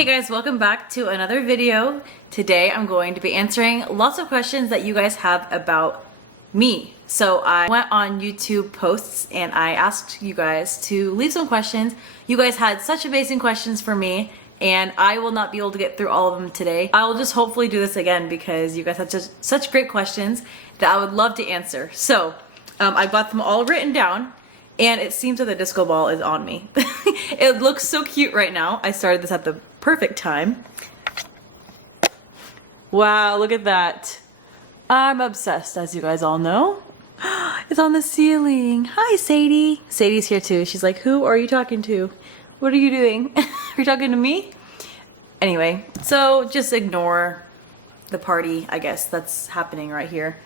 Hey guys, welcome back to another video. Today I'm going to be answering lots of questions that you guys have about me. So I went on YouTube posts and I asked you guys to leave some questions. You guys had such amazing questions for me and I will not be able to get through all of them today. I will just hopefully do this again because you guys had such great questions that I would love to answer. So I've got them all written down. And it seems that the disco ball is on me. It looks so cute right now. I started this at the perfect time. Wow, look at that. I'm obsessed, as you guys all know. It's on the ceiling. Hi, Sadie. Sadie's here too. She's like, who are you talking to? What are you doing? Are you talking to me? Anyway, so just ignore the party, I guess, that's happening right here.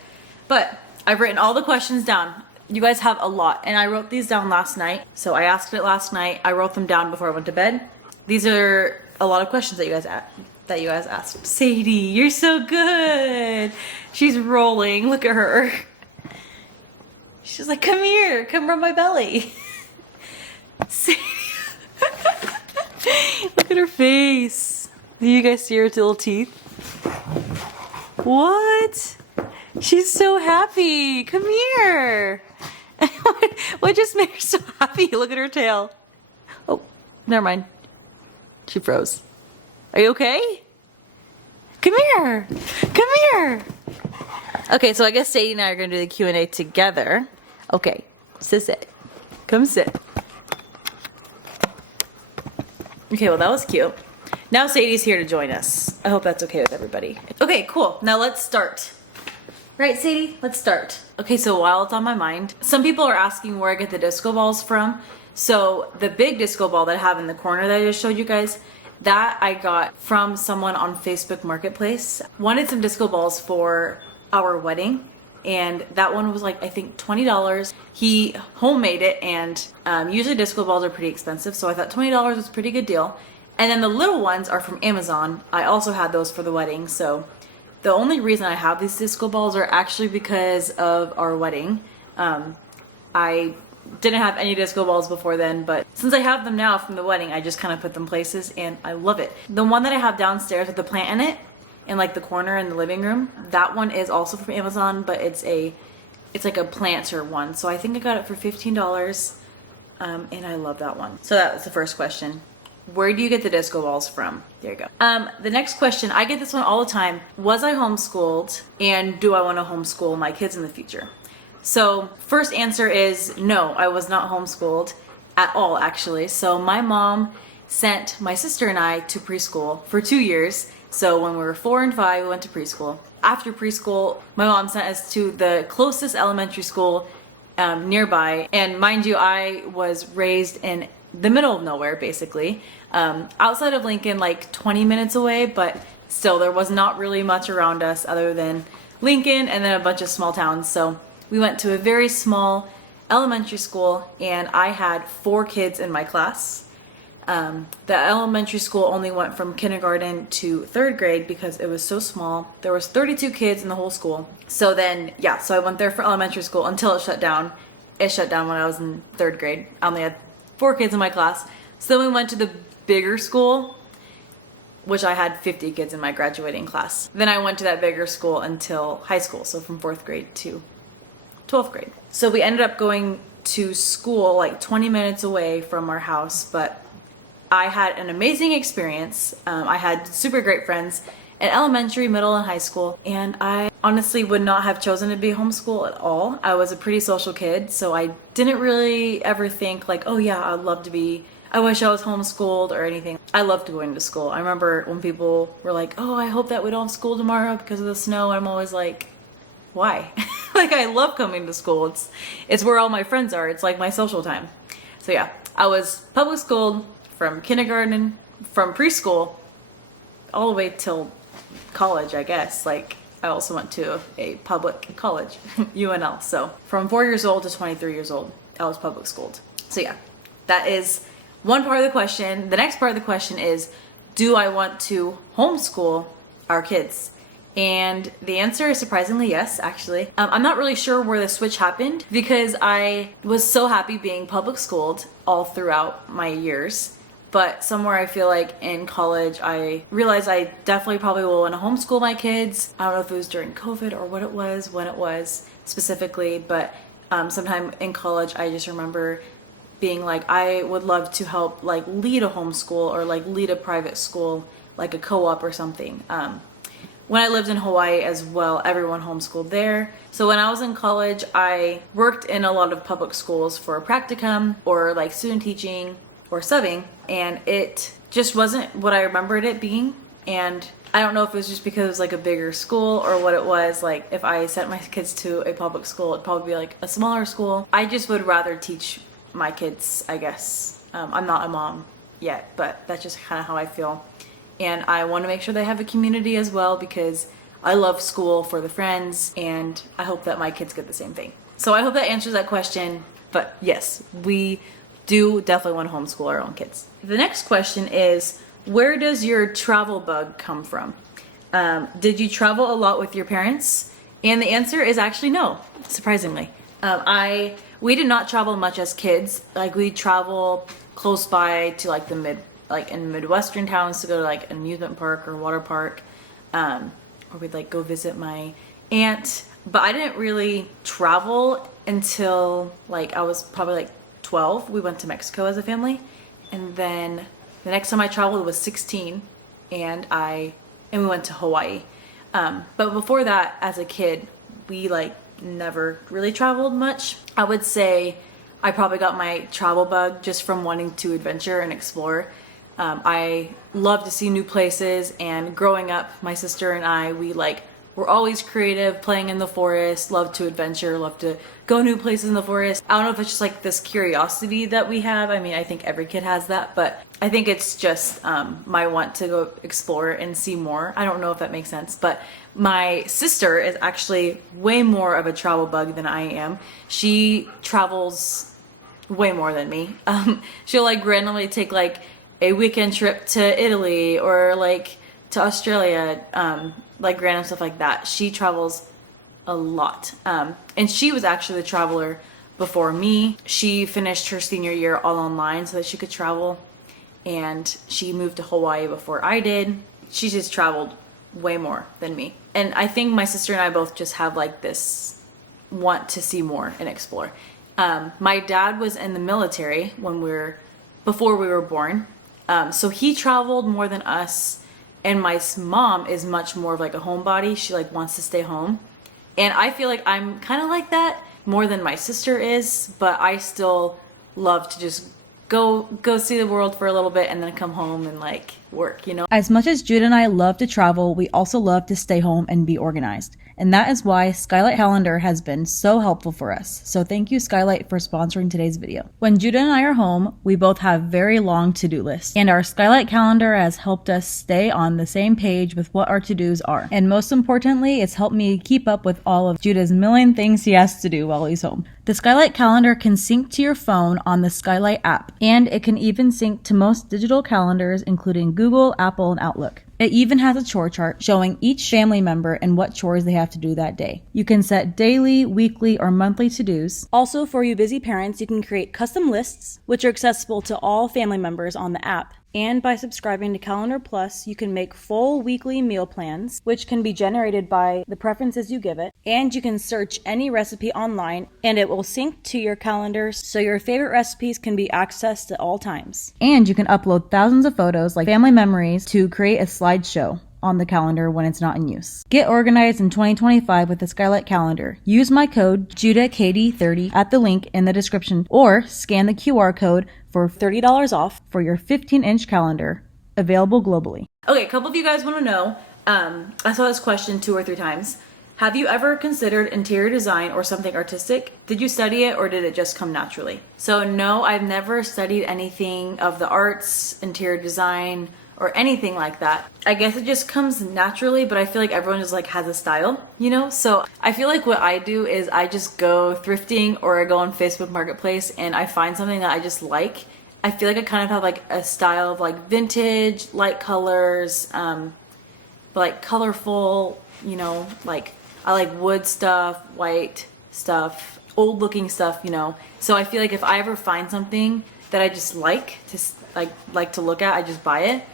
But I've written all the questions down. You guys have a lot, and I wrote these down last night. So I asked it last night. I wrote them down before I went to bed. These are a lot of questions that you guys asked. Sadie, you're so good. She's rolling. Look at her. She's like, come here, come rub my belly. Sadie. Look at her face. Do you guys see her little teeth? What? She's so happy. Come here. What just made her so happy? Look at her tail. Oh, never mind. She froze. Are you okay? Come here. Come here. Okay, so I guess Sadie and I are going to do the Q&A together. Okay, sit. Come sit. Okay, well that was cute. Now Sadie's here to join us. I hope that's okay with everybody. Okay, cool. Now let's start. Right, Sadie? Let's start. Okay, so while it's on my mind, some people are asking where I get the disco balls from. So the big disco ball that I have in the corner that I just showed you guys, that I got from someone on Facebook Marketplace. Wanted some disco balls for our wedding, and that one was like, I think $20. He homemade it, and usually disco balls are pretty expensive, so I thought $20 was a pretty good deal. And then the little ones are from Amazon. I also had those for the wedding, so the only reason I have these disco balls are actually because of our wedding. I didn't have any disco balls before then, but since I have them now from the wedding, I just kind of put them places and I love it. The one that I have downstairs with the plant in it, in like the corner in the living room, that one is also from Amazon, but it's like a planter one. So I think I got it for $15, and I love that one. So that was the first question. Where do you get the disco balls from? There you go. The next question, I get this one all the time. Was I homeschooled, and do I want to homeschool my kids in the future? So first answer is no, I was not homeschooled at all, actually. So my mom sent my sister and I to preschool for 2 years. So when we were 4 and 5, we went to preschool. After preschool, my mom sent us to the closest elementary school nearby. And mind you, I was raised in the middle of nowhere, basically, outside of Lincoln, like 20 minutes away, but still there was not really much around us other than Lincoln and then a bunch of small towns. So we went to a very small elementary school, and I had 4 kids in my class. The elementary school only went from kindergarten to 3rd grade because it was so small. There was 32 kids in the whole school. So then, yeah, so I went there for elementary school until it shut down. It shut down when I was in 3rd grade. I only had 4 kids in my class. So then we went to the bigger school, which I had 50 kids in my graduating class. Then I went to that bigger school until high school, so from 4th grade to 12th grade. So we ended up going to school like 20 minutes away from our house, but I had an amazing experience. I had super great friends in elementary, middle, and high school, and I honestly would not have chosen to be homeschool at all. I was a pretty social kid, so I didn't really ever think like, oh yeah, I'd love to be, I wish I was homeschooled or anything. I loved going to school. I remember when people were like, oh, I hope that we don't have school tomorrow because of the snow. I'm always like, why? Like, I love coming to school. It's where all my friends are. It's like my social time. So yeah, I was public schooled from kindergarten, from preschool, all the way till college, I guess. Like, I also went to a public college, UNL. So from 4 years old to 23 years old, I was public schooled. So yeah, that is one part of the question. The next part of the question is, do I want to homeschool our kids? And the answer is surprisingly yes, actually. I'm not really sure where the switch happened because I was so happy being public schooled all throughout my years But somewhere I feel like in college, I realized I definitely probably will want to homeschool my kids. I don't know if it was during COVID or what it was, when it was specifically, but sometime in college, I just remember being like, I would love to help like lead a homeschool or like lead a private school, like a co-op or something. When I lived in Hawaii as well, everyone homeschooled there. So when I was in college, I worked in a lot of public schools for practicum or like student teaching or subbing, and it just wasn't what I remembered it being. And I don't know if it was just because it was like a bigger school or what it was. Like if I sent my kids to a public school, it'd probably be like a smaller school. I just would rather teach my kids, I guess. I'm not a mom yet, but that's just kind of how I feel. And I want to make sure they have a community as well, because I love school for the friends, and I hope that my kids get the same thing. So I hope that answers that question. But yes, we do definitely want to homeschool our own kids. The next question is, where does your travel bug come from? Did you travel a lot with your parents? And the answer is actually no, surprisingly. We did not travel much as kids. Like we travel close by to like in Midwestern towns to go to like an amusement park or water park, or we'd like go visit my aunt. But I didn't really travel until like I was probably like 12. We went to Mexico as a family, and then the next time I traveled was 16, and we went to Hawaii. But before that, as a kid, we like never really traveled much. I would say I probably got my travel bug just from wanting to adventure and explore. I love to see new places, and growing up, my sister and I, we're always creative, playing in the forest, love to adventure, love to go new places in the forest. I don't know if it's just like this curiosity that we have. I mean, I think every kid has that, but I think it's just my want to go explore and see more. I don't know if that makes sense, but my sister is actually way more of a travel bug than I am. She travels way more than me. She'll like randomly take like a weekend trip to Italy or like to Australia, like random stuff like that. She travels a lot. And she was actually the traveler before me. She finished her senior year all online so that she could travel. And she moved to Hawaii before I did. She just traveled way more than me. And I think my sister and I both just have like this want to see more and explore. My dad was in the military before we were born. So he traveled more than us. And my mom is much more of like a homebody. She like wants to stay home. And I feel like I'm kind of like that more than my sister is, but I still love to just go see the world for a little bit and then come home and like work, you know? As much as Jude and I love to travel, we also love to stay home and be organized. And that is why Skylight Calendar has been so helpful for us. So thank you, Skylight, for sponsoring today's video. When Judah and I are home, we both have very long to-do lists. And our Skylight Calendar has helped us stay on the same page with what our to-dos are. And most importantly, it's helped me keep up with all of Judah's million things he has to do while he's home. The Skylight Calendar can sync to your phone on the Skylight app. And it can even sync to most digital calendars, including Google, Apple, and Outlook. It even has a chore chart showing each family member and what chores they have to do that day. You can set daily, weekly, or monthly to-dos. Also, for you busy parents, you can create custom lists, which are accessible to all family members on the app. And by subscribing to Calendar Plus, you can make full weekly meal plans, which can be generated by the preferences you give it. And you can search any recipe online, and it will sync to your calendar so your favorite recipes can be accessed at all times. And you can upload thousands of photos like family memories to create a slideshow on the calendar when it's not in use. Get organized in 2025 with the Skylight Calendar. Use my code JudahKatie30 at the link in the description, or scan the QR code for $30 off for your 15-inch calendar, available globally. Okay, a couple of you guys want to know, I saw this question 2 or 3 times. Have you ever considered interior design or something artistic? Did you study it or did it just come naturally? So no, I've never studied anything of the arts, interior design, or anything like that. I guess it just comes naturally, but I feel like everyone just like has a style, you know? So I feel like what I do is I just go thrifting or I go on Facebook Marketplace and I find something that I just like. I feel like I kind of have like a style of like vintage, light colors, but like colorful, you know, like I like wood stuff, white stuff, old looking stuff, you know? So I feel like if I ever find something that I just like to look at. I just buy it.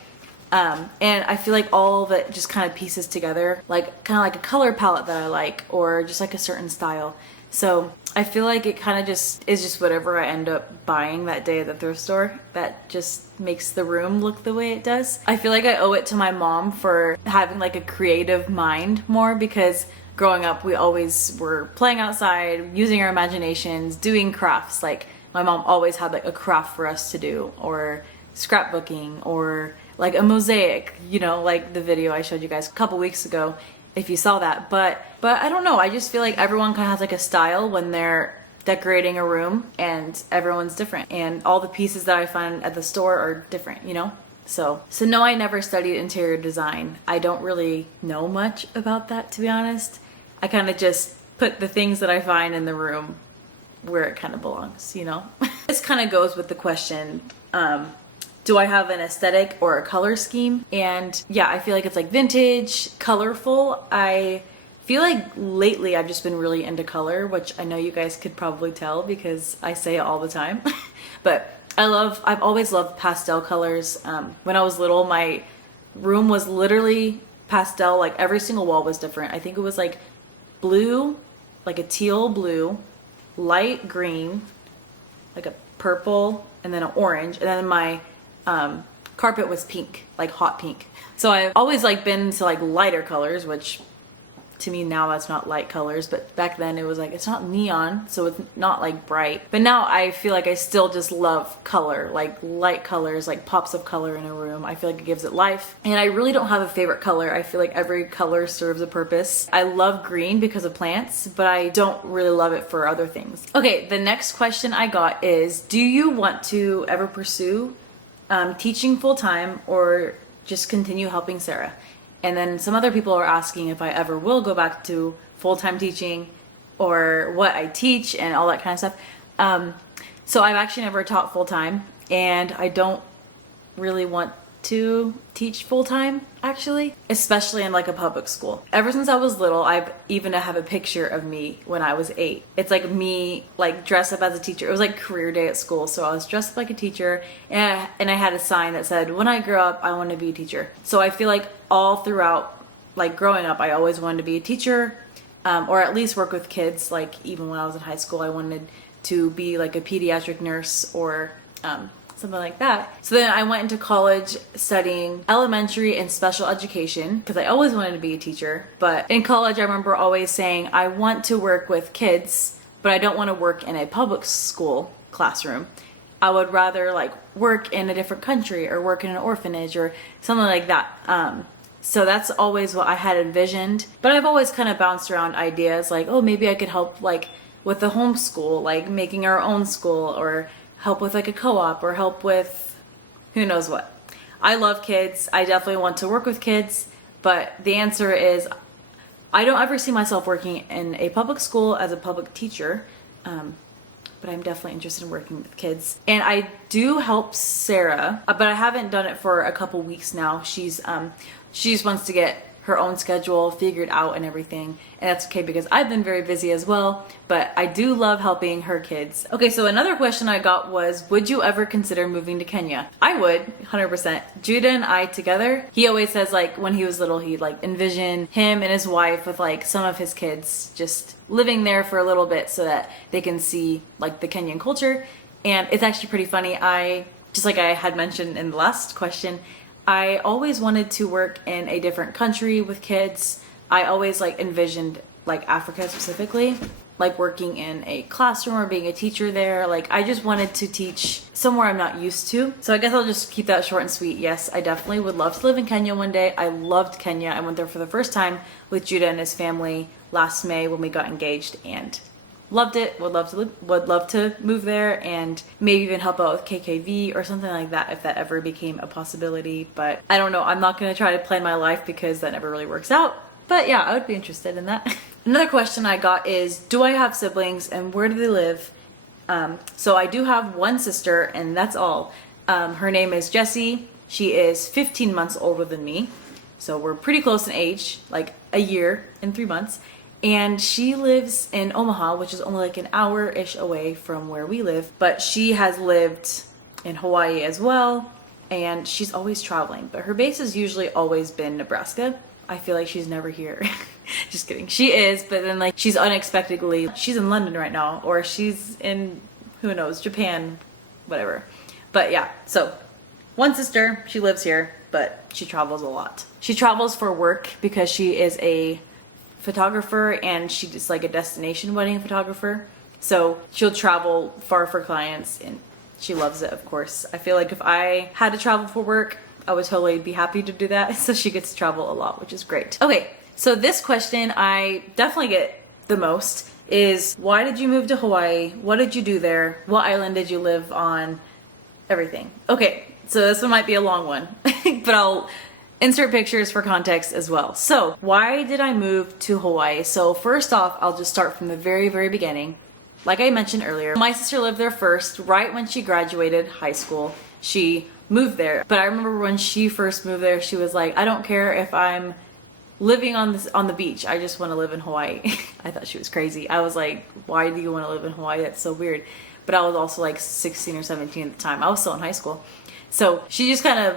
And I feel like all of it just kind of pieces together, like kind of like a color palette that I like, or just like a certain style. So I feel like it kind of just is just whatever I end up buying that day at the thrift store that just makes the room look the way it does. I feel like I owe it to my mom for having like a creative mind more, because growing up we always were playing outside, using our imaginations, doing crafts. Like my mom always had like a craft for us to do, or scrapbooking, or like a mosaic, you know, like the video I showed you guys a couple weeks ago, if you saw that. But I don't know, I just feel like everyone kind of has like a style when they're decorating a room, and everyone's different, and all the pieces that I find at the store are different, you know? So no, I never studied interior design. I don't really know much about that, to be honest. I kind of just put the things that I find in the room where it kind of belongs, you know? This kind of goes with the question, do I have an aesthetic or a color scheme? And yeah, I feel like it's like vintage, colorful. I feel like lately I've just been really into color, which I know you guys could probably tell because I say it all the time. But I've always loved pastel colors. When I was little, my room was literally pastel, like every single wall was different. I think it was like blue, like a teal blue, light green, like a purple, and then an orange, and then my carpet was pink, like hot pink. So I've always like been to like lighter colors, which to me now that's not light colors, but back then it was like, it's not neon, so it's not like bright. But now I feel like I still just love color, like light colors, like pops of color in a room. I feel like it gives it life. And I really don't have a favorite color. I feel like every color serves a purpose. I love green because of plants, but I don't really love it for other things. Okay, the next question I got is, do you want to ever pursue teaching full-time or just continue helping Sarah? And then some other people are asking if I ever will go back to full-time teaching, or what I teach and all that kind of stuff. So I've actually never taught full-time, and I don't really want to teach full-time, actually, especially in like a public school. Ever since I was little, I've even have a picture of me when I was 8. It's like me like dressed up as a teacher. It was like career day at school, so I was dressed up like a teacher, and I had a sign that said, when I grow up I want to be a teacher. So I feel like all throughout like growing up I always wanted to be a teacher, or at least work with kids. Like even when I was in high school I wanted to be like a pediatric nurse, or something like that. So then I went into college studying elementary and special education because I always wanted to be a teacher. But in college I remember always saying, I want to work with kids, but I don't want to work in a public school classroom. I would rather like work in a different country, or work in an orphanage, or something like that. So that's always what I had envisioned. But I've always kind of bounced around ideas like, oh, maybe I could help like with the homeschool, like making our own school, or help with like a co-op, or help with who knows what. I love kids. I definitely want to work with kids, but the answer is I don't ever see myself working in a public school as a public teacher, but I'm definitely interested in working with kids. And I do help Sarah, but I haven't done it for a couple weeks now. She just wants to get her own schedule figured out and everything, and that's okay because I've been very busy as well, but I do love helping her kids. Okay, so another question I got was, would you ever consider moving to Kenya? I would, 100%. Judah and I together, he always says like when he was little he like envisioned him and his wife with like some of his kids just living there for a little bit so that they can see like the Kenyan culture. And it's actually pretty funny. I just like I had mentioned in the last question, I always wanted to work in a different country with kids. I always like envisioned like Africa specifically, like working in a classroom or being a teacher there. Like I just wanted to teach somewhere I'm not used to. So I guess I'll just keep that short and sweet. Yes, I definitely would love to live in Kenya one day. I loved Kenya. I went there for the first time with Judah and his family last May when we got engaged, and loved it. Would love to move there, and maybe even help out with KKV or something like that if that ever became a possibility. But I don't know. I'm not going to try to plan my life because that never really works out. But yeah, I would be interested in that. Another question I got is, do I have siblings and where do they live? So I do have one sister, and that's all. Her name is Jessie. She is 15 months older than me. So we're pretty close in age, like a year and 3 months. And she lives in Omaha, which is only like an hour-ish away from where we live. But she has lived in Hawaii as well. And she's always traveling, but her base has usually always been Nebraska. I feel like she's never here. Just kidding. She is, but then like she's unexpectedly, she's in London right now, or she's in, who knows, Japan, whatever. But yeah, so one sister, she lives here, but she travels a lot. She travels for work because she is a photographer and she's like a destination wedding photographer. So she'll travel far for clients and she loves it, of course. I feel like if I had to travel for work, I would totally be happy to do that. So she gets to travel a lot, which is great. Okay, so this question I definitely get the most is, why did you move to Hawaii? What did you do there? What island did you live on? Everything. Okay, so this one might be a long one, but I'll insert pictures for context as well. So why did I move to Hawaii? So first off, I'll just start from the very, very beginning. Like I mentioned earlier, my sister lived there first. Right when she graduated high school, she moved there. But I remember when she first moved there, she was like, I don't care if I'm living on the beach. I just want to live in Hawaii. I thought she was crazy. I was like, why do you want to live in Hawaii? That's so weird. But I was also like 16 or 17 at the time. I was still in high school. So she just kind of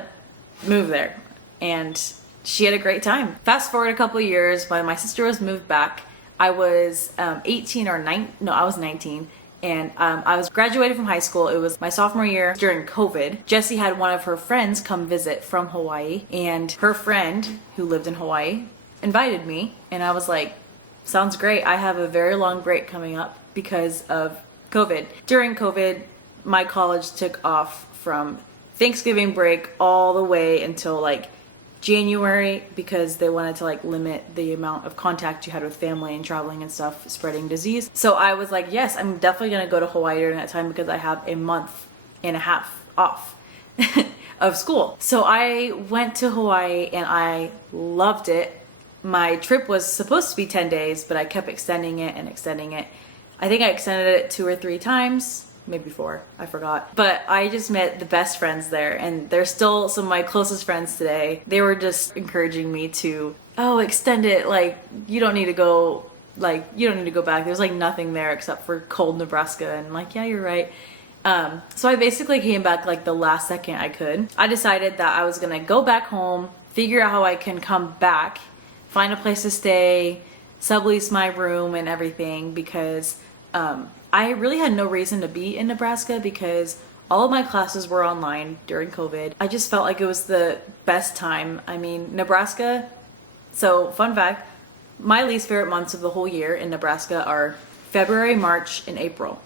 moved there and she had a great time. Fast forward a couple of years, when my sister was moved back, I was 18 or 9, no, I was 19. And I was graduated from high school. It was my sophomore year during COVID. Jessie had one of her friends come visit from Hawaii, and her friend who lived in Hawaii invited me. And I was like, sounds great. I have a very long break coming up because of COVID. During COVID, my college took off from Thanksgiving break all the way until like January because they wanted to like limit the amount of contact you had with family and traveling and stuff, spreading disease. So I was like, yes, I'm definitely gonna go to Hawaii during that time because I have a month and a half off of school. So I went to Hawaii and I loved it. My trip was supposed to be 10 days, but I kept extending it and extending it. I think I extended it 2 or 3 times. Maybe 4, I forgot. But I just met the best friends there and they're still some of my closest friends today. They were just encouraging me to, oh, extend it. Like, you don't need to go, like, you don't need to go back. There's like nothing there except for cold Nebraska. And I'm like, yeah, you're right. So I basically came back like the last second I could. I decided that I was gonna go back home, figure out how I can come back, find a place to stay, sublease my room and everything because, I really had no reason to be in Nebraska because all of my classes were online during COVID. I just felt like it was the best time. I mean, Nebraska, so fun fact, my least favorite months of the whole year in Nebraska are February, March, and April,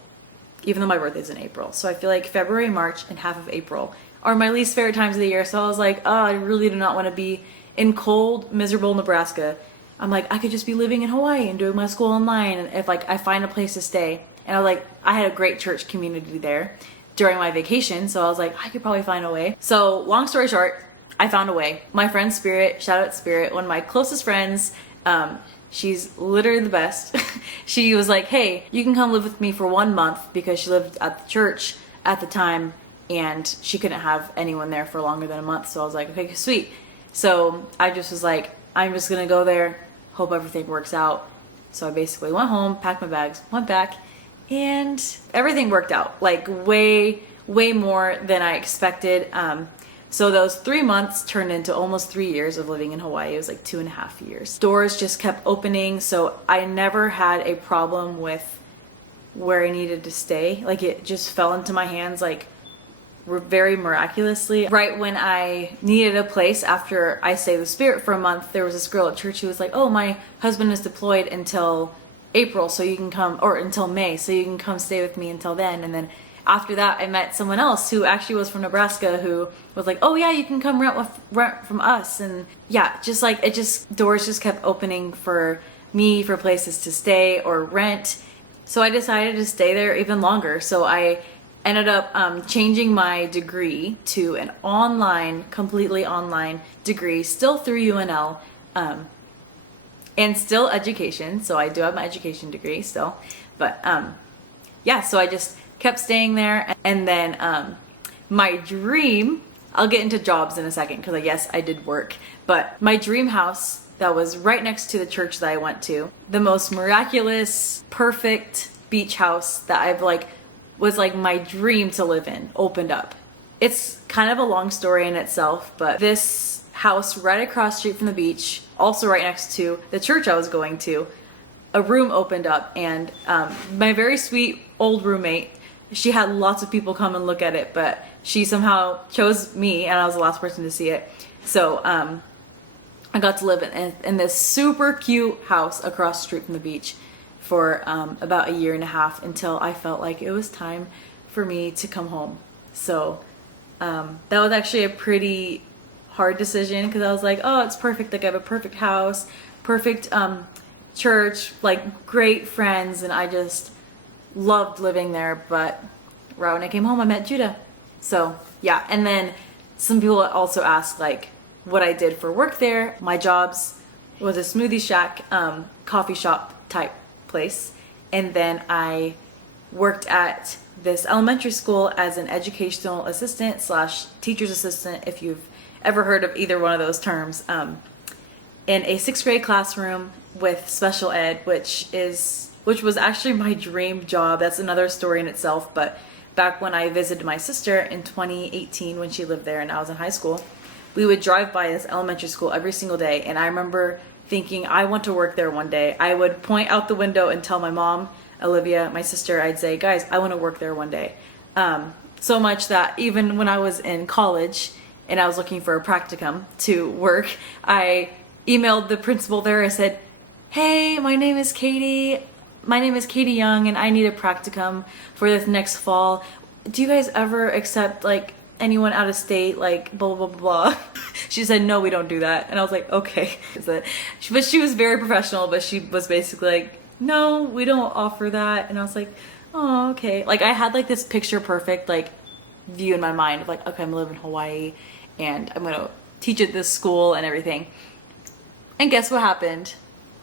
even though my birthday's in April. So I feel like February, March, and half of April are my least favorite times of the year. So I was like, oh, I really do not want to be in cold, miserable Nebraska. I'm like, I could just be living in Hawaii and doing my school online and if like I find a place to stay. And I was like, I had a great church community there during my vacation. So I was like, I could probably find a way. So long story short, I found a way. My friend Spirit, shout out Spirit, one of my closest friends, she's literally the best. She was like, hey, you can come live with me for 1 month because she lived at the church at the time and she couldn't have anyone there for longer than a month. So I was like, okay, sweet. So I just was like, I'm just gonna go there, hope everything works out. So I basically went home, packed my bags, went back, and everything worked out like way more than I expected. So those 3 months turned into almost 3 years of living in Hawaii. It was like 2.5 years. Doors just kept opening. So I never had a problem with where I needed to stay. Like it just fell into my hands like very miraculously. Right when I needed a place after I stayed with Spirit for a month, there was this girl at church who was like, oh, my husband is deployed until April, so you can come, or until May, so you can come stay with me until then. And then after that, I met someone else who actually was from Nebraska who was like, oh yeah, you can come rent from us. And yeah, just like, doors just kept opening for me for places to stay or rent. So I decided to stay there even longer. So I ended up changing my degree to an online, completely online degree, still through UNL, and still education. So I do have my education degree still, but yeah, so I just kept staying there. And then my dream, I'll get into jobs in a second because I guess I did work, but my dream house that was right next to the church that I went to, the most miraculous, perfect beach house that I've like, was like my dream to live in, opened up. It's kind of a long story in itself, but this house right across the street from the beach, also right next to the church I was going to, a room opened up, and my very sweet old roommate, she had lots of people come and look at it, but she somehow chose me, and I was the last person to see it. So I got to live in this super cute house across the street from the beach for about a year and a half, until I felt like it was time for me to come home. So that was actually a pretty hard decision, because I was like, oh, it's perfect. Like, I have a perfect house, perfect church, like great friends, and I just loved living there. But right when I came home, I met Judah. So yeah, and then some people also asked like what I did for work there. My jobs was a smoothie shack, coffee shop type place, and then I worked at this elementary school as an educational assistant slash teacher's assistant, if you've ever heard of either one of those terms, in a 6th grade classroom with special ed, which was actually my dream job. That's another story in itself. But back when I visited my sister in 2018, when she lived there and I was in high school, we would drive by this elementary school every single day, and I remember thinking, I want to work there one day. I would point out the window and tell my mom, Olivia, my sister, I'd say, guys, I want to work there one day. So much that even when I was in college and I was looking for a practicum to work, I emailed the principal there. I said, hey, my name is Katie Young, and I need a practicum for this next fall. Do you guys ever accept like anyone out of state, like blah blah blah blah? She said, no, we don't do that. And I was like, okay. But she was very professional, but she was basically like, no, we don't offer that. And I was like, oh, okay. Like, I had like this picture perfect like view in my mind of like, okay, I'm living in Hawaii and I'm gonna teach at this school and everything. And guess what happened?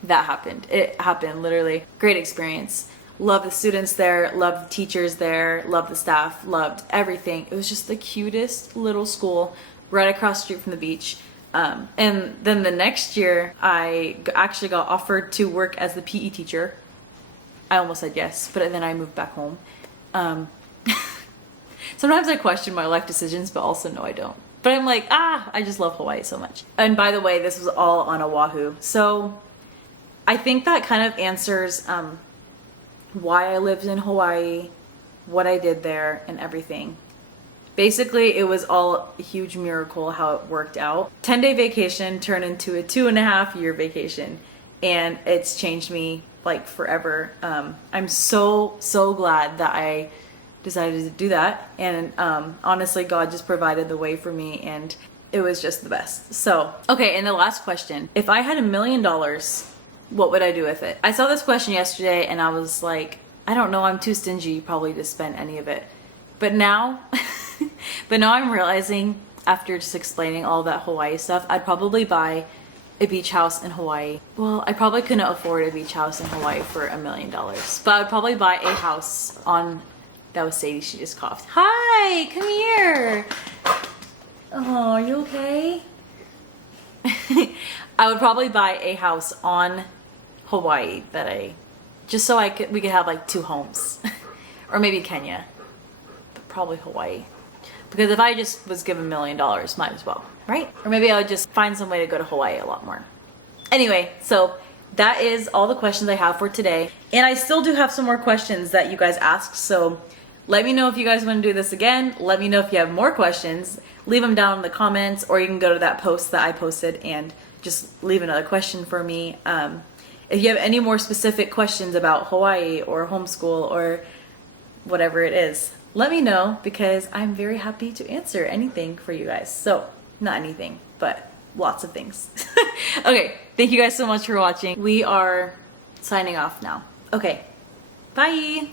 That happened. It happened, literally. Great experience. Loved the students there, loved the teachers there, loved the staff, loved everything. It was just the cutest little school right across the street from the beach. And then the next year, I actually got offered to work as the PE teacher. I almost said yes, but then I moved back home. Sometimes I question my life decisions, but also no, I don't. But I'm like, I just love Hawaii so much. And by the way, this was all on Oahu. So I think that kind of answers why I lived in Hawaii, what I did there, and everything. Basically, it was all a huge miracle how it worked out. 10-day vacation turned into a 2.5-year vacation, and it's changed me like forever. I'm so glad that I decided to do that, and honestly, God just provided the way for me, and it was just the best. So, okay, and the last question. If I had $1 million, what would I do with it? I saw this question yesterday and I was like, I don't know, I'm too stingy probably to spend any of it. But now, I'm realizing after just explaining all that Hawaii stuff, I'd probably buy a beach house in Hawaii. Well, I probably couldn't afford a beach house in Hawaii for $1 million, but I'd probably buy a house on, that was Sadie, she just coughed. Hi, come here. Oh, are you okay? I would probably buy a house on Hawaii just so we could have like 2 homes. Or maybe Kenya, but probably Hawaii. Because if I just was given $1 million, might as well, right? Or maybe I would just find some way to go to Hawaii a lot more. Anyway, so that is all the questions I have for today. And I still do have some more questions that you guys asked, so let me know if you guys want to do this again. Let me know if you have more questions. Leave them down in the comments, or you can go to that post that I posted and just leave another question for me. If you have any more specific questions about Hawaii or homeschool or whatever it is, let me know, because I'm very happy to answer anything for you guys. So, not anything, but lots of things. Okay, thank you guys so much for watching. We are signing off now. Okay, bye!